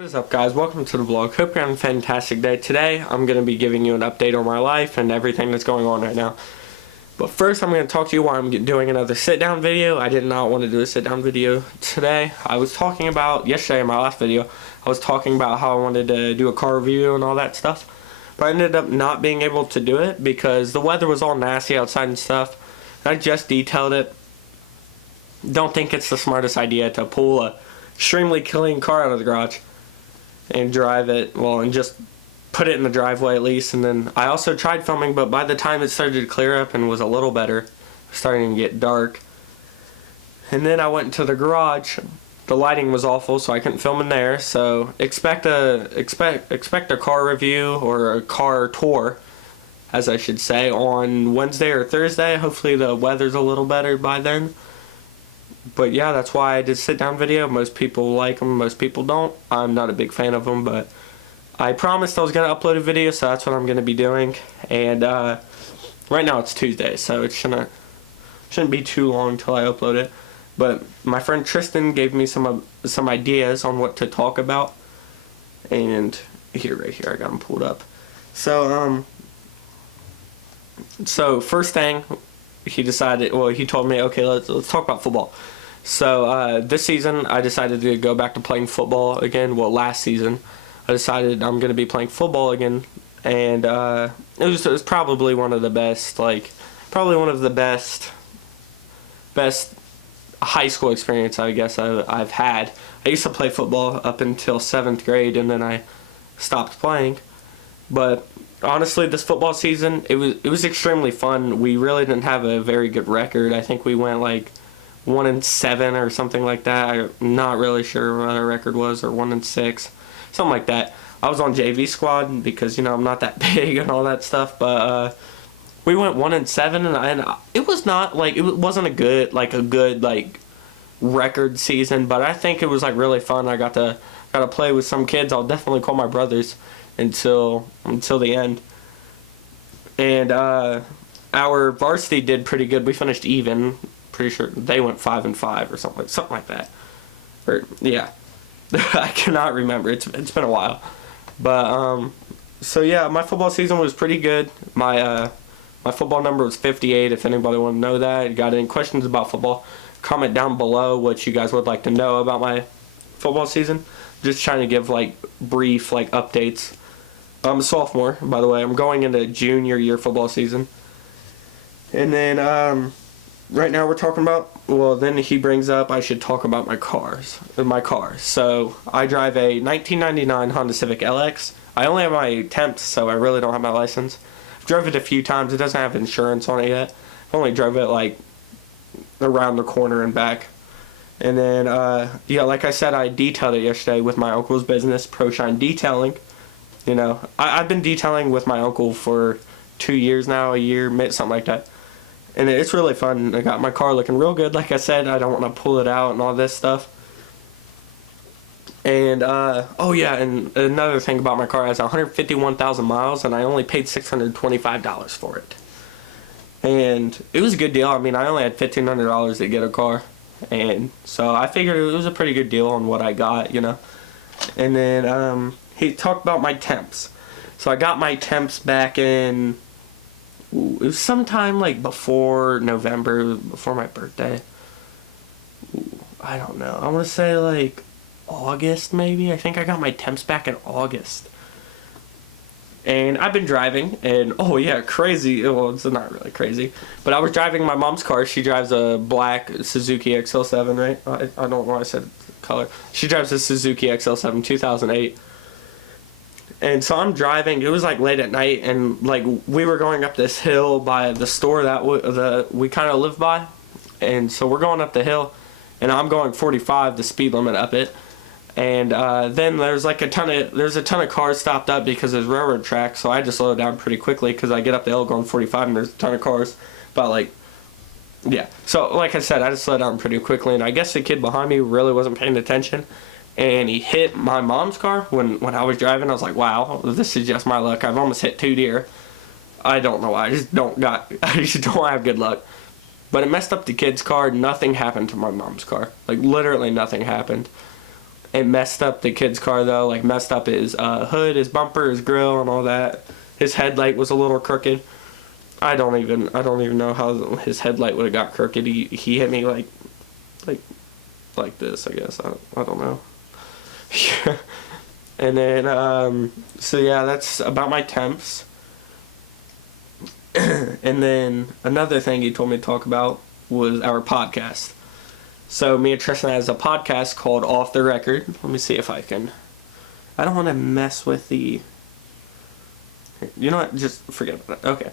What is up, guys? Welcome to the vlog. Hope you're having a fantastic day. Today I'm going to be giving you an update on my life and everything that's going on right now. But first I'm going to talk to you why I'm doing another sit down video. I did not want to do a sit down video today. I was talking about yesterday in my last video, I was talking about how I wanted to do a car review and all that stuff. But I ended up not being able to do it because the weather was all nasty outside and stuff. I just detailed it. Don't think it's the smartest idea to pull a extremely clean car out of the garage and drive it, well, and just put it in the driveway at least. And then I also tried filming, but by the time it started to clear up and was a little better, starting to get dark. And then I went into the garage. The lighting was awful, so I couldn't film in there. So expect a car review or a car tour, as I should say, on Wednesday or Thursday. Hopefully the weather's a little better by then. But yeah, that's why I did sit down video. Most people like them, most people don't. I'm not a big fan of them, but I promised I was going to upload a video, so that's what I'm going to be doing. And right now it's Tuesday, so it shouldn't be too long till I upload it. But my friend Tristan gave me some ideas on what to talk about. And right here, I got them pulled up. So first thing, he told me, okay, let's talk about football. So this season I decided to go back to playing football again. Well, last season I decided I'm going to be playing football again, and it was probably one of the best, best high school experience I guess I've had. I used to play football up until 7th grade, and then I stopped playing. But honestly, this football season, it was extremely fun. We really didn't have a very good record. I think we went like 1-7 or something like that. I'm not really sure what our record was, or 1-6, something like that. I was on JV squad because, you know, I'm not that big and all that stuff. But we went 1-7, and it was not like, it wasn't a good record season, but I think it was like really fun. I got to play with some kids. I'll definitely call my brothers until the end. And our varsity did pretty good. We finished even. Pretty sure they went 5-5 or something like that. Or yeah, I cannot remember. It's been a while. But so yeah, my football season was pretty good. My football number was 58. If anybody want to know that, you got any questions about football, comment down below what you guys would like to know about my football season. Just trying to give like brief updates. I'm a sophomore, by the way. I'm going into junior year football season. And then right now we're talking about, well, then he brings up I should talk about my cars. So I drive a 1999 Honda Civic LX. I only have my temps, so I really don't have my license. I've drove it a few times. It doesn't have insurance on it yet. I only drove it like around the corner and back. And then, yeah, like I said, I detailed it yesterday with my uncle's business, ProShine Detailing. You know, I've been detailing with my uncle for 2 years now, a year, something like that. And it's really fun. I got my car looking real good. Like I said, I don't want to pull it out and all this stuff. And, oh yeah, and another thing about my car, it has 151,000 miles, and I only paid $625 for it. And it was a good deal. I mean, I only had $1,500 to get a car. And so I figured it was a pretty good deal on what I got, you know. And then he talked about my temps. So I got my temps back in, it was sometime like before November, before my birthday. I don't know. I want to say like August maybe. I think I got my temps back in August. And I've been driving, and oh yeah, crazy. Well, it's not really crazy, but I was driving my mom's car. She drives a black Suzuki XL7, right? I don't know why I said color. She drives a Suzuki XL7 2008. And so I'm driving. It was like late at night, and like we were going up this hill by the store that we kind of live by. And so we're going up the hill, and I'm going 45, the speed limit up it. And then there's a ton of cars stopped up because there's railroad tracks, so I just slowed down pretty quickly because I get up the hill going 45 and there's a ton of cars. But yeah. So like I said, I just slowed down pretty quickly, and I guess the kid behind me really wasn't paying attention, and he hit my mom's car when I was driving. I was like, wow, this is just my luck. I've almost hit 2 deer. I don't know why. I just don't have good luck. But it messed up the kid's car. Nothing happened to my mom's car. Like literally nothing happened. It messed up the kid's car though, like messed up his hood, his bumper, his grill, and all that. His headlight was a little crooked. I don't even know how his headlight would have got crooked. He hit me like this, I guess. I don't know. And then so yeah, that's about my temps. And then another thing he told me to talk about was our podcast. So me and Tristan has a podcast called Off the Record. Let me see if I can. I don't want to mess with the. You know what? Just forget about it. Okay.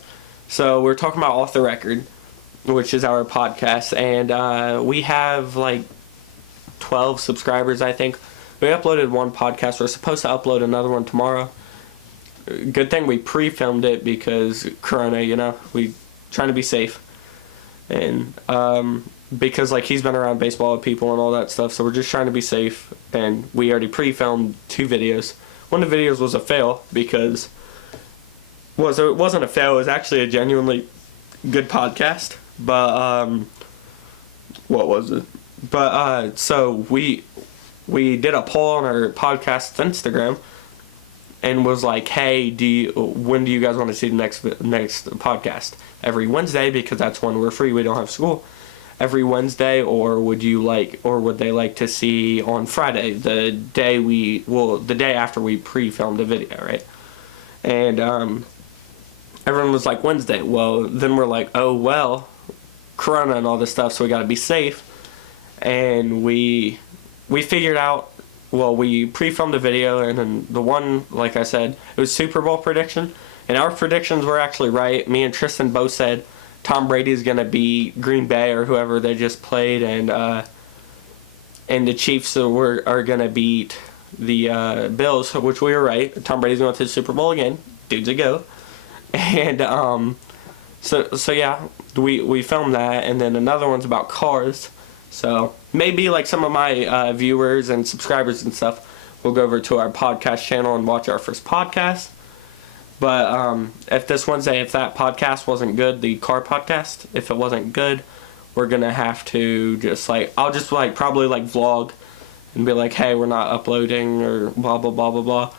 So we're talking about Off the Record, which is our podcast, and we have like 12 subscribers, I think. We uploaded one podcast. We're supposed to upload another one tomorrow. Good thing we pre-filmed it because Corona, you know, we trying to be safe, and because like he's been around baseball with people and all that stuff, so we're just trying to be safe. And we already pre-filmed 2 videos. One of the videos was a fail because it wasn't a fail. It was actually a genuinely good podcast. But what was it? But so we did a poll on our podcast's Instagram and was like, hey, when do you guys want to see the next podcast? Every Wednesday, because that's when we're free. We don't have school. Every Wednesday, or would they like to see on Friday, the day after we pre-filmed the video, right? And everyone was like Wednesday. Well, then we're like, oh well, Corona and all this stuff, so we got to be safe. And we figured out. Well, we pre-filmed a video, and then the one, like I said, it was Super Bowl prediction, and our predictions were actually right. Me and Tristan both said Tom Brady is going to beat Green Bay or whoever they just played, and the Chiefs are going to beat the Bills, which we were right. Tom Brady's going to the Super Bowl again. Dude's a go. And so yeah, we filmed that, and then another one's about cars. So maybe like some of my viewers and subscribers and stuff will go over to our podcast channel and watch our first podcast. But if this Wednesday, if that podcast wasn't good, the car podcast, if it wasn't good, we're gonna have to I'll just probably vlog and be like, hey, we're not uploading or blah blah blah blah blah.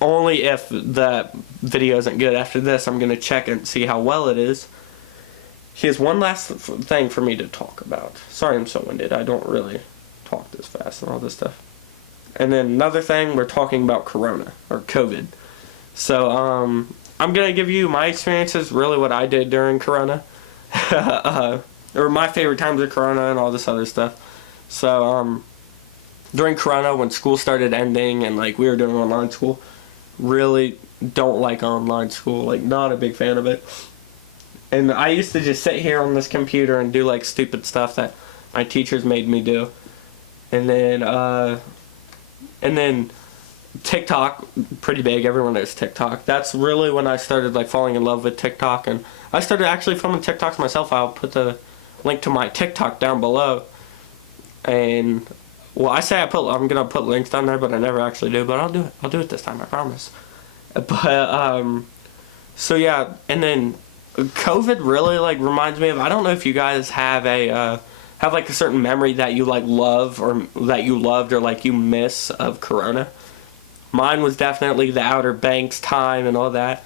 Only if the video isn't good. After this, I'm gonna check and see how well it is. Here's one last thing for me to talk about. Sorry I'm so winded. I don't really talk this fast and all this stuff. And then another thing, we're talking about Corona or COVID. So I'm gonna give you my experiences, really what I did during Corona, or my favorite times of Corona and all this other stuff. So during Corona, when school started ending and we were doing online school, really don't like online school. Not a big fan of it. And I used to just sit here on this computer and do stupid stuff that my teachers made me do. And then TikTok, pretty big. Everyone knows TikTok. That's really when I started falling in love with TikTok, and I started actually filming TikToks myself. I'll put the link to my TikTok down below. And well, I'm gonna put links down there, but I never actually do. But I'll do it. I'll do it this time. I promise. But so yeah, and then COVID really reminds me of. I don't know if you guys have a certain memory that you love or that you loved or you miss of Corona. Mine was definitely the Outer Banks time and all that.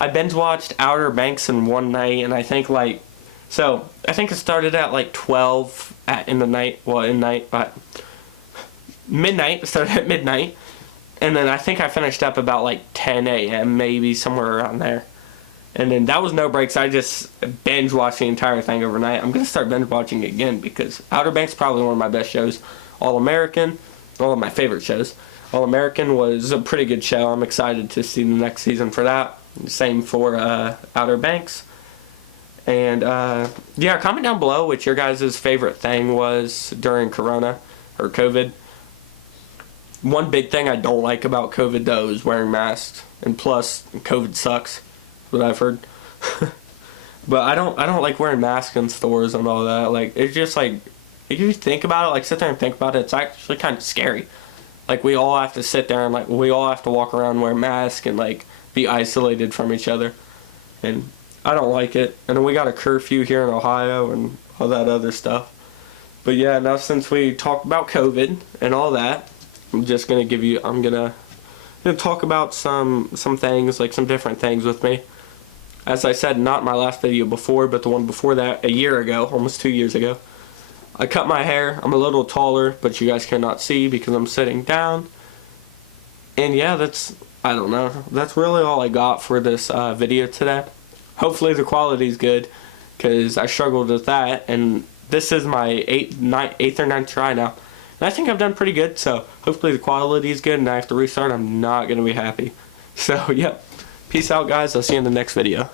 I binge watched Outer Banks in one night, and I think I think it started at 12 in the night. Well, in night, but midnight. It started at midnight, and then I think I finished up about 10 a.m. maybe somewhere around there. And then that was no breaks. I just binge watched the entire thing overnight. I'm gonna start binge watching it again because Outer Banks is probably one of my best shows. All American, one of my favorite shows. All American was a pretty good show. I'm excited to see the next season for that. Same for Outer Banks. And yeah, comment down below what your guys' favorite thing was during Corona or COVID. One big thing I don't like about COVID though is wearing masks, and plus COVID sucks. What I've heard. But I don't like wearing masks in stores and all that. It's just if you think about it, sit there and think about it, it's actually kind of scary. We all have to sit there and we all have to walk around, wear masks, and be isolated from each other. And I don't like it. And then we got a curfew here in Ohio and all that other stuff. But yeah, now since we talked about COVID and all that, I'm gonna talk about some things, like some different things with me. As I said, not my last video before, but the one before that, a year ago, almost 2 years ago. I cut my hair. I'm a little taller, but you guys cannot see because I'm sitting down. And yeah, I don't know. That's really all I got for this video today. Hopefully the quality's good, because I struggled with that, and this is my eighth or ninth try now. And I think I've done pretty good, so hopefully the quality is good and I have to restart. I'm not going to be happy. So, yep. Peace out, guys. I'll see you in the next video.